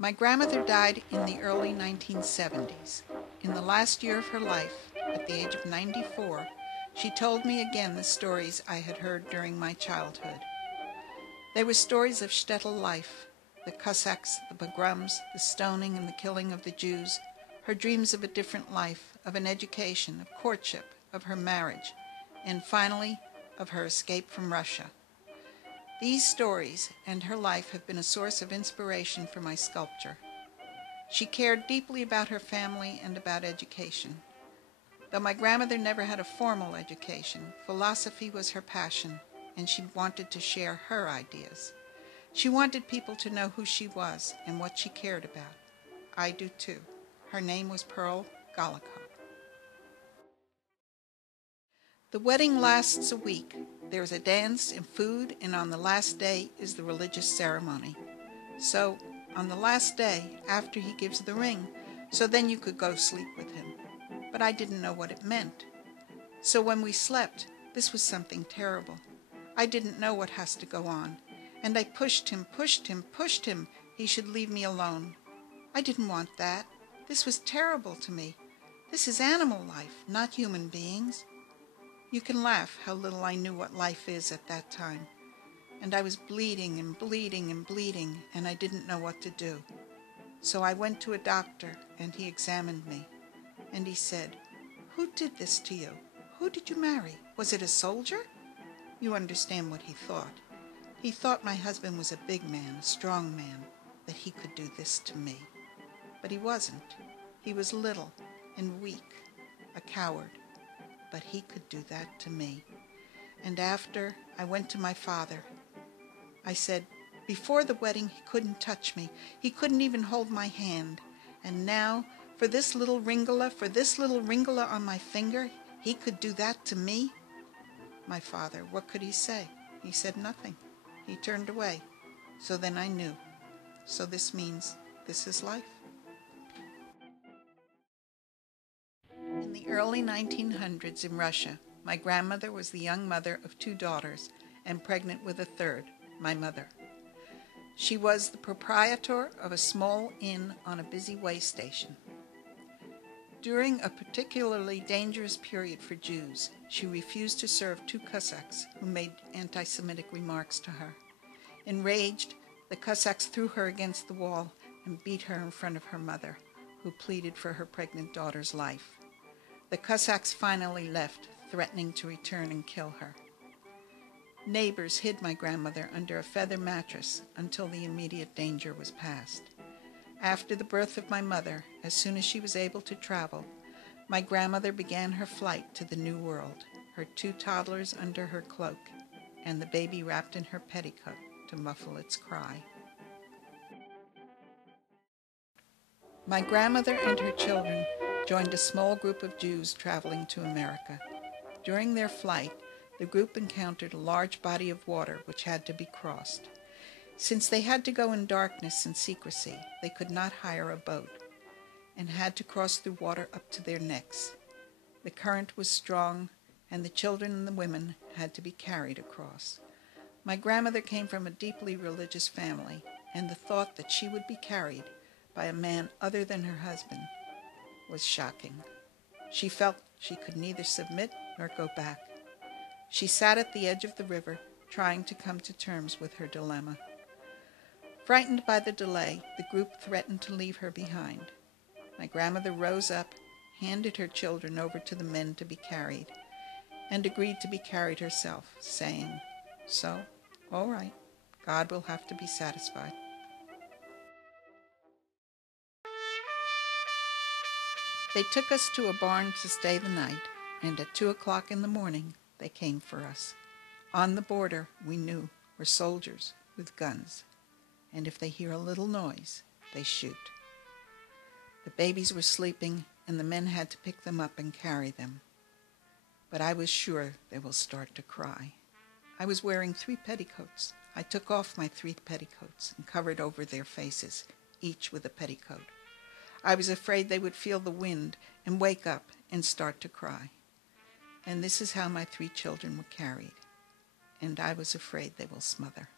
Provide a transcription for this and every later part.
My grandmother died in the early 1970s. In the last year of her life, at the age of 94, she told me again the stories I had heard during my childhood. They were stories of shtetl life, the Cossacks, the pogroms, the stoning and the killing of the Jews, her dreams of a different life, of an education, of courtship, of her marriage, and finally, of her escape from Russia. These stories and her life have been a source of inspiration for my sculpture. She cared deeply about her family and about education. Though my grandmother never had a formal education, philosophy was her passion, and she wanted to share her ideas. She wanted people to know who she was and what she cared about. I do too. Her name was Pearl Gallico. The wedding lasts a week. There is a dance and food, and on the last day is the religious ceremony. So, on the last day, after he gives the ring, so then you could go sleep with him. But I didn't know what it meant. So when we slept, this was something terrible. I didn't know what has to go on, and I pushed him. He should leave me alone. I didn't want that. This was terrible to me. This is animal life, not human beings. You can laugh how little I knew what life is at that time. And I was bleeding, and I didn't know what to do. So I went to a doctor, and he examined me. And he said, "Who did this to you? Who did you marry? Was it a soldier?" You understand what he thought. He thought my husband was a big man, a strong man, that he could do this to me. But he wasn't. He was little and weak, a coward. But he could do that to me. And after, I went to my father. I said, before the wedding, he couldn't touch me. He couldn't even hold my hand. And now, for this little ringula on my finger, he could do that to me? My father, what could he say? He said nothing. He turned away. So then I knew. So this means this is life. In the early 1900s in Russia, my grandmother was the young mother of 2 daughters and pregnant with a third, my mother. She was the proprietor of a small inn on a busy way station. During a particularly dangerous period for Jews, she refused to serve 2 Cossacks who made anti-Semitic remarks to her. Enraged, the Cossacks threw her against the wall and beat her in front of her mother, who pleaded for her pregnant daughter's life. The Cossacks finally left, threatening to return and kill her. Neighbors hid my grandmother under a feather mattress until the immediate danger was past. After the birth of my mother, as soon as she was able to travel, my grandmother began her flight to the new world, her 2 toddlers under her cloak, and the baby wrapped in her petticoat to muffle its cry. My grandmother and her children joined a small group of Jews traveling to America. During their flight, the group encountered a large body of water which had to be crossed. Since they had to go in darkness and secrecy, they could not hire a boat and had to cross through water up to their necks. The current was strong, and the children and the women had to be carried across. My grandmother came from a deeply religious family, and the thought that she would be carried by a man other than her husband was shocking. She felt she could neither submit nor go back. She sat at the edge of the river, trying to come to terms with her dilemma. Frightened by the delay, the group threatened to leave her behind. My grandmother rose up, handed her children over to the men to be carried, and agreed to be carried herself, saying, "So, all right, God will have to be satisfied." They took us to a barn to stay the night, and at 2:00 in the morning, they came for us. On the border, we knew, were soldiers with guns, and if they hear a little noise, they shoot. The babies were sleeping, and the men had to pick them up and carry them. But I was sure they will start to cry. I was wearing 3 petticoats. I took off my 3 petticoats and covered over their faces, each with a petticoat. I was afraid they would feel the wind and wake up and start to cry. And this is how my 3 children were carried, and I was afraid they will smother.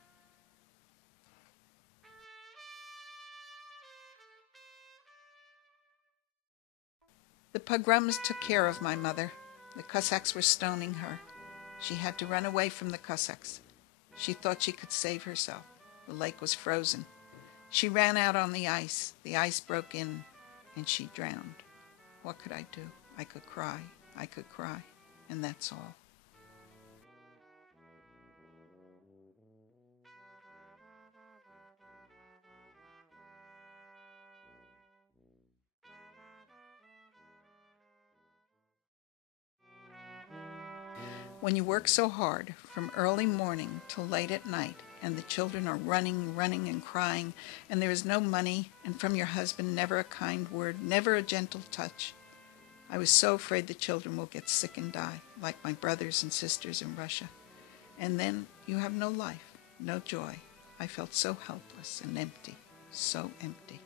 The pogroms took care of my mother. The Cossacks were stoning her. She had to run away from the Cossacks. She thought she could save herself. The lake was frozen. She ran out on the ice. The ice broke in, and she drowned. What could I do? I could cry. I could cry. And that's all. When you work so hard, from early morning till late at night, and the children are running and crying, and there is no money, and from your husband never a kind word, never a gentle touch, I was so afraid the children will get sick and die, like my brothers and sisters in Russia. And then you have no life, no joy. I felt so helpless and empty, so empty.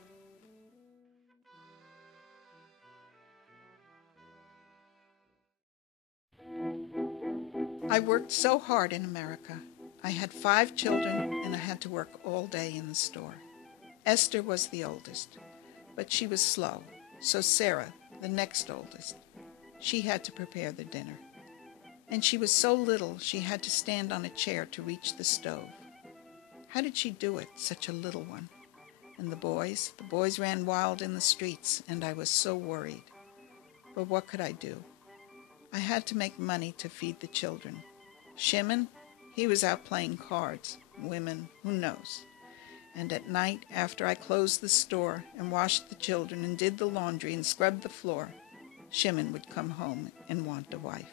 I worked so hard in America. I had 5 children, and I had to work all day in the store. Esther was the oldest, but she was slow, so Sarah, the next oldest, she had to prepare the dinner. And she was so little she had to stand on a chair to reach the stove. How did she do it, such a little one? And the boys ran wild in the streets, and I was so worried. But what could I do? I had to make money to feed the children. Shimon, he was out playing cards. Women, who knows? And at night, after I closed the store and washed the children and did the laundry and scrubbed the floor, Shimon would come home and want a wife.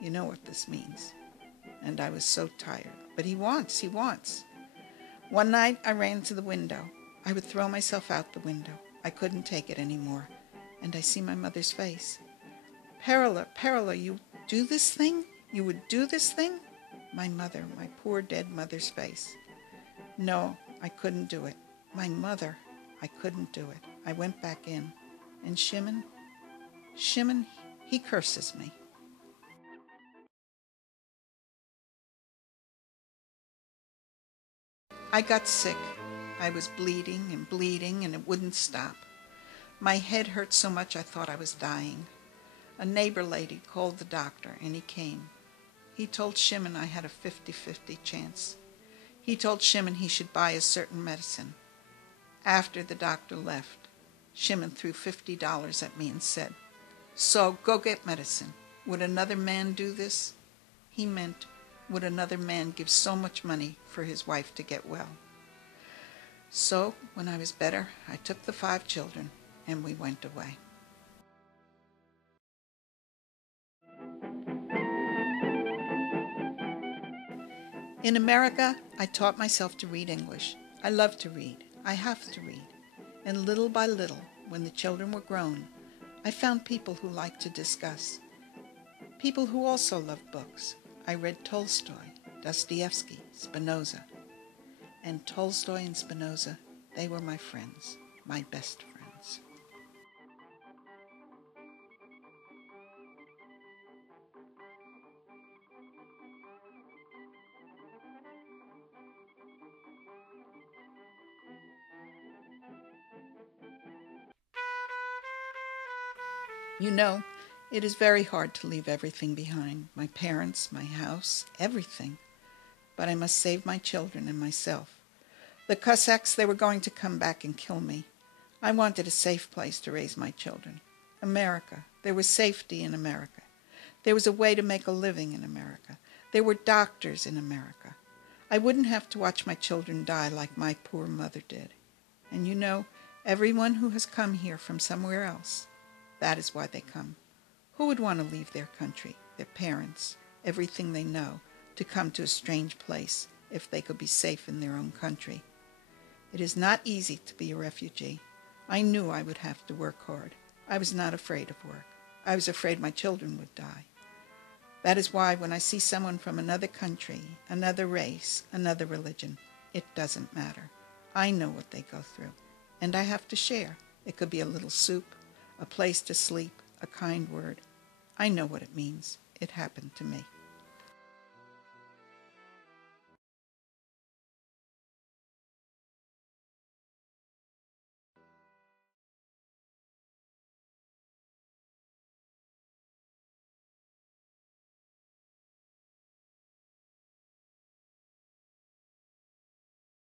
You know what this means. And I was so tired. But he wants. One night I ran to the window. I would throw myself out the window. I couldn't take it anymore. And I see my mother's face. Perla, you do this thing? You would do this thing? My mother, my poor dead mother's face. No, I couldn't do it. My mother, I couldn't do it. I went back in. And Shimon, he curses me. I got sick. I was bleeding, and it wouldn't stop. My head hurt so much I thought I was dying. A neighbor lady called the doctor, and he came. He told Shimon I had a 50-50 chance. He told Shimon he should buy a certain medicine. After the doctor left, Shimon threw $50 at me and said, "So go get medicine. Would another man do this?" He meant, would another man give so much money for his wife to get well? So, when I was better, I took the 5 children, and we went away. In America, I taught myself to read English. I love to read. I have to read. And little by little, when the children were grown, I found people who liked to discuss. People who also loved books. I read Tolstoy, Dostoevsky, Spinoza. And Tolstoy and Spinoza, they were my friends, my best friends. You know, it is very hard to leave everything behind. My parents, my house, everything. But I must save my children and myself. The Cossacks, they were going to come back and kill me. I wanted a safe place to raise my children. America. There was safety in America. There was a way to make a living in America. There were doctors in America. I wouldn't have to watch my children die like my poor mother did. And you know, everyone who has come here from somewhere else, that is why they come. Who would want to leave their country, their parents, everything they know, to come to a strange place if they could be safe in their own country? It is not easy to be a refugee. I knew I would have to work hard. I was not afraid of work. I was afraid my children would die. That is why when I see someone from another country, another race, another religion, it doesn't matter. I know what they go through, and I have to share. It could be a little soup, a place to sleep, a kind word. I know what it means. It happened to me.